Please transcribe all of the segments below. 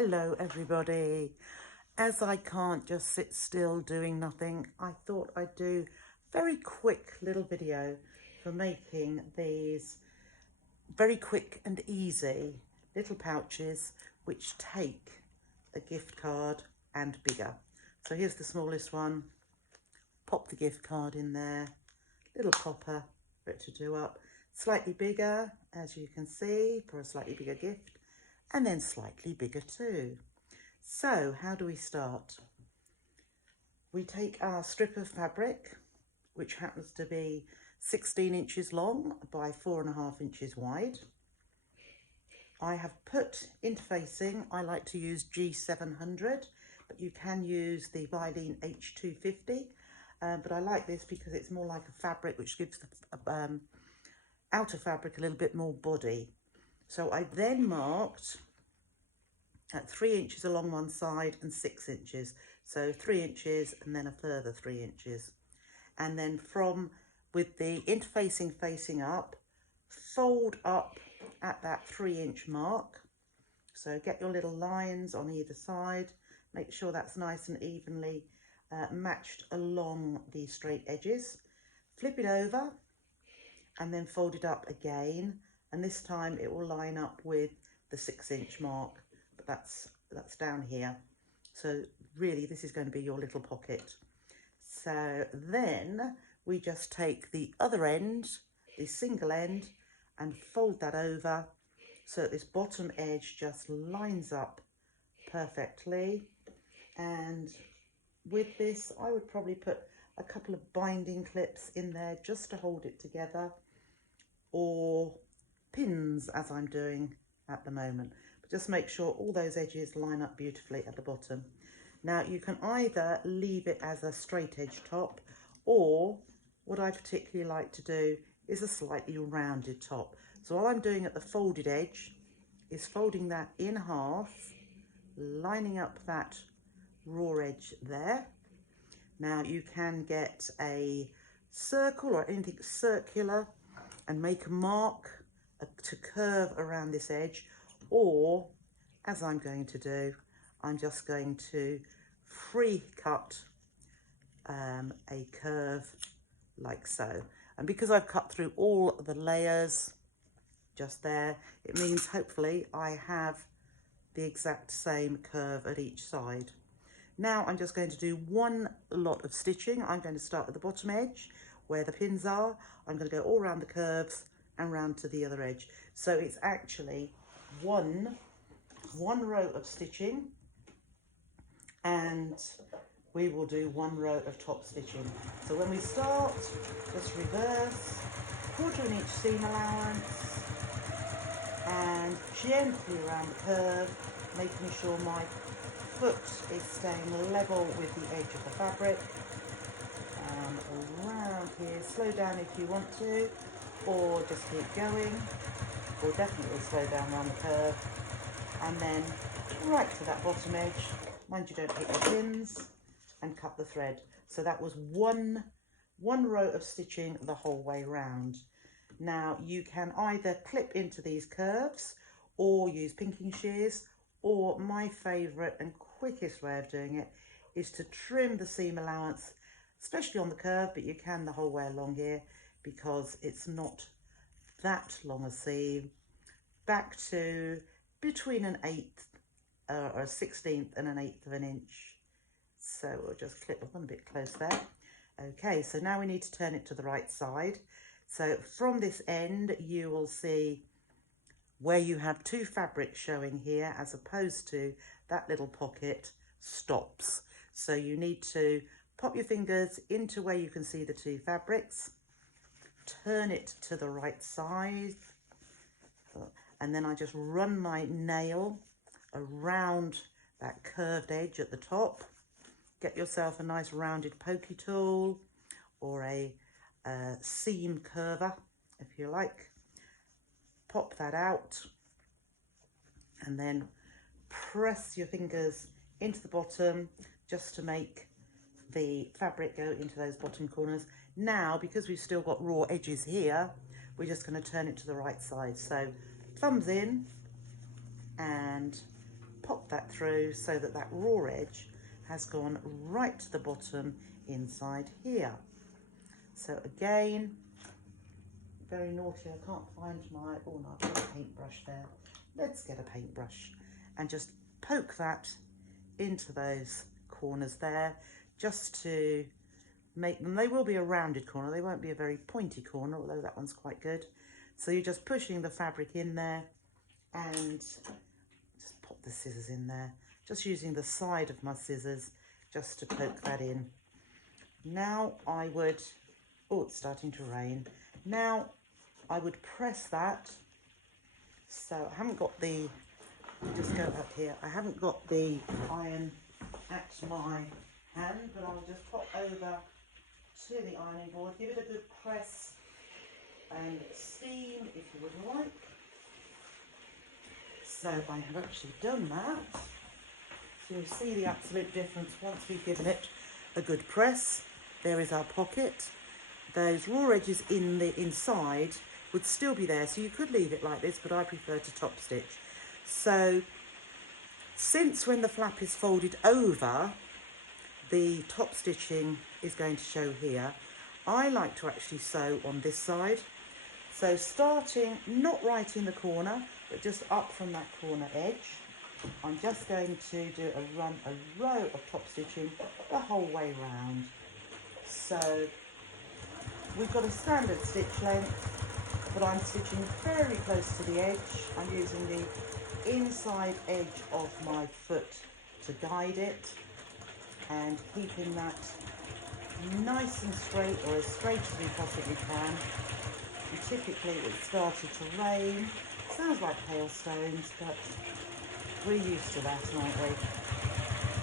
Hello everybody. As I can't just sit still doing nothing, I thought I'd do a very quick little video for making these very quick and easy little pouches which take a gift card and bigger. So here's the smallest one. Pop the gift card in there, little popper for it to do up. Slightly bigger, as you can see, for a slightly bigger gift, and then slightly bigger too. So how do we start? We take our strip of fabric, which happens to be 16 inches long by 4.5 inches wide. I have put interfacing, I like to use G700, but you can use the Vilene H250. But I like this because it's more like a fabric which gives the outer fabric a little bit more body. So I then marked at 3 inches along one side and 6 inches. So 3 inches and then a further 3 inches. And then with the interfacing facing up, fold up at that 3-inch mark. So get your little lines on either side. Make sure that's nice and evenly matched along the straight edges. Flip it over and then fold it up again. And this time it will line up with the 6-inch mark. But that's down here. So really this is going to be your little pocket. So then we just take the other end, the single end, and fold that over so that this bottom edge just lines up perfectly. And with this, I would probably put a couple of binding clips in there just to hold it together, or pins as I'm doing at the moment. But just make sure all those edges line up beautifully at the bottom. Now you can either leave it as a straight edge top, or what I particularly like to do is a slightly rounded top. So all I'm doing at the folded edge is folding that in half, lining up that raw edge there. Now you can get a circle or anything circular and make a mark to curve around this edge, or as I'm going to do, I'm just going to free cut a curve like so. And because I've cut through all the layers just there, it means hopefully I have the exact same curve at each side. Now I'm just going to do one lot of stitching. I'm going to start at the bottom edge where the pins are. I'm going to go all around the curves and round to the other edge. So it's actually one row of stitching, and we will do one row of top stitching. So when we start, just reverse, 1/4 inch seam allowance, and gently around the curve, making sure my foot is staying level with the edge of the fabric. Around here, slow down if you want to, or just keep going, or definitely slow down around the curve, and then right to that bottom edge. Mind you don't hit your pins, and cut the thread. So that was one row of stitching the whole way round. Now you can either clip into these curves or use pinking shears, or my favourite and quickest way of doing it is to trim the seam allowance, especially on the curve, but you can the whole way along here because it's not that long a seam, back to between an 1/8 or a 1/16 and an 1/8 of an inch. So we'll just clip up on a bit close there. Okay, so now we need to turn it to the right side. So from this end, you will see where you have two fabrics showing here, as opposed to that little pocket stops. So you need to pop your fingers into where you can see the two fabrics, turn it to the right side, and then I just run my nail around that curved edge at the top. Get yourself a nice rounded pokey tool or a seam curver if you like. Pop that out and then press your fingers into the bottom just to make the fabric go into those bottom corners. Now, because we've still got raw edges here, we're just going to turn it to the right side. So thumbs in and pop that through so that that raw edge has gone right to the bottom inside here. So again, very naughty, I can't find my, oh no, I've got a paintbrush there. Let's get a paintbrush and just poke that into those corners there, just to make them, they will be a rounded corner, they won't be a very pointy corner, although that one's quite good. So you're just pushing the fabric in there and just pop the scissors in there, just using the side of my scissors just to poke that in. Now I would, oh, it's starting to rain. Now I would press that. So I haven't got the, just go up here, I haven't got the iron at my hand, but I'll just pop over to the ironing board, give it a good press and steam if you would like. So I have actually done that. So you see the absolute difference once we've given it a good press. There is our pocket. Those raw edges in the inside would still be there, so you could leave it like this, but I prefer to top stitch. So since when the flap is folded over, the top stitching is going to show here, I like to actually sew on this side. So starting not right in the corner, but just up from that corner edge, I'm just going to do a row of top stitching the whole way round. So we've got a standard stitch length, but I'm stitching very close to the edge. I'm using the inside edge of my foot to guide it and keeping that nice and straight, or as straight as we possibly can. And typically it's started to rain. Sounds like hailstones, but we're used to that, aren't we?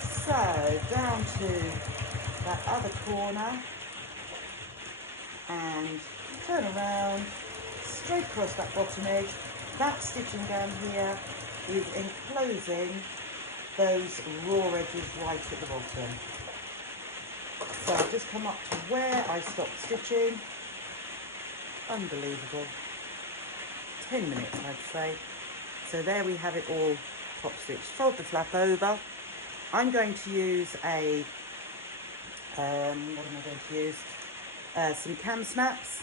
So down to that other corner and turn around, straight across that bottom edge. That stitching down here is enclosing those raw edges right at the bottom. So I've just come up to where I stopped stitching. Unbelievable. 10 minutes, I'd say. So there we have it all top stitched. Fold the flap over. I'm going to use a, what am I going to use? Some cam snaps.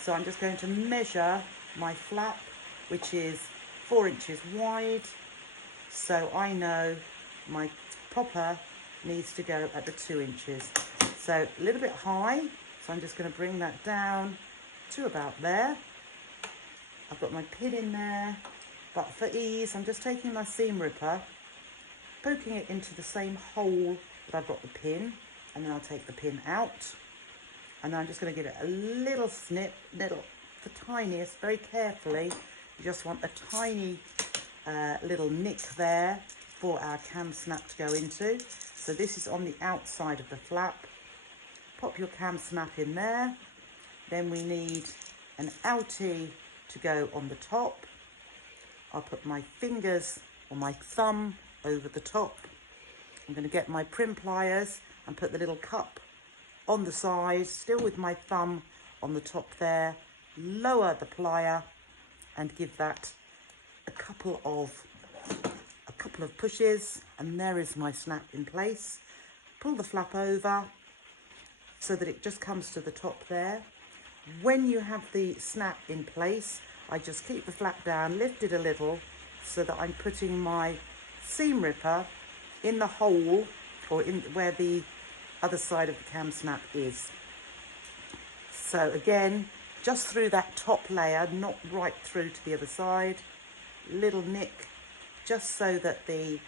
So I'm just going to measure my flap, which is 4 inches wide. So I know my popper needs to go at the 2 inches. So a little bit high. So I'm just going to bring that down to about there. I've got my pin in there, but for ease, I'm just taking my seam ripper, poking it into the same hole that I've got the pin, and then I'll take the pin out. And then I'm just going to give it a little snip, the tiniest, very carefully. You just want a tiny little nick there for our cam snap to go into. So this is on the outside of the flap. Pop your cam snap in there. Then we need an outie to go on the top. I'll put my fingers or my thumb over the top. I'm going to get my prim pliers and put the little cup on the side, still with my thumb on the top there. Lower the plier and give that a couple of pushes, and there is my snap in place. Pull the flap over so that it just comes to the top there. When you have the snap in place, I just keep the flap down, lift it a little so that I'm putting my seam ripper in the hole, or in where the other side of the cam snap is. So again, just through that top layer, not right through to the other side. Little nick, just so that the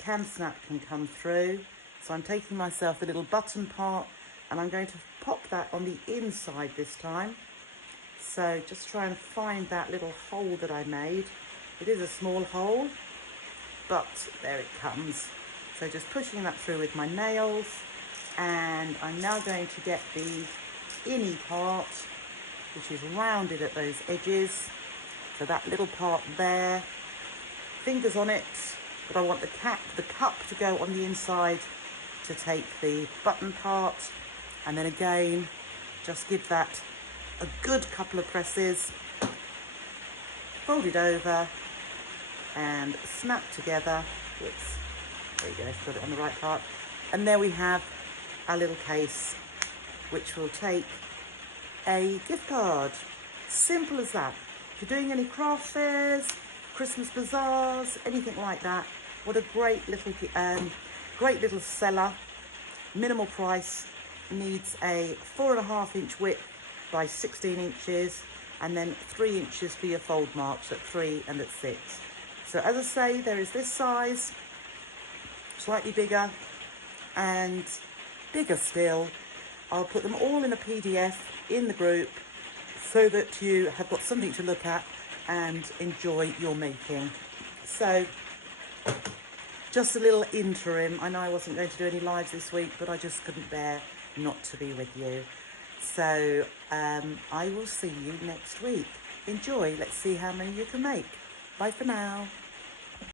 cam snap can come through. So I'm taking myself a little button part and I'm going to pop that on the inside this time. So just try and find that little hole that I made. It is a small hole, but there it comes. So just pushing that through with my nails, and I'm now going to get the inny part, which is rounded at those edges. So that little part there, fingers on it, but I want the cup to go on the inside to take the button part. And then again, just give that a good couple of presses, fold it over, and snap together. Whoops, there you go, got it on the right part. And there we have our little case, which will take a gift card. Simple as that. If you're doing any craft fairs, Christmas bazaars, anything like that, what a great little seller. Minimal price. Needs a 4.5-inch width by 16 inches, and then 3 inches for your fold marks at 3 and at 6. So as I say, there is this size, slightly bigger, and bigger still. I'll put them all in a PDF in the group so that you have got something to look at and enjoy your making. So just a little interim. I know I wasn't going to do any lives this week, but I just couldn't bear not to be with you. So I will see you next week. Enjoy. Let's see how many you can make. Bye for now.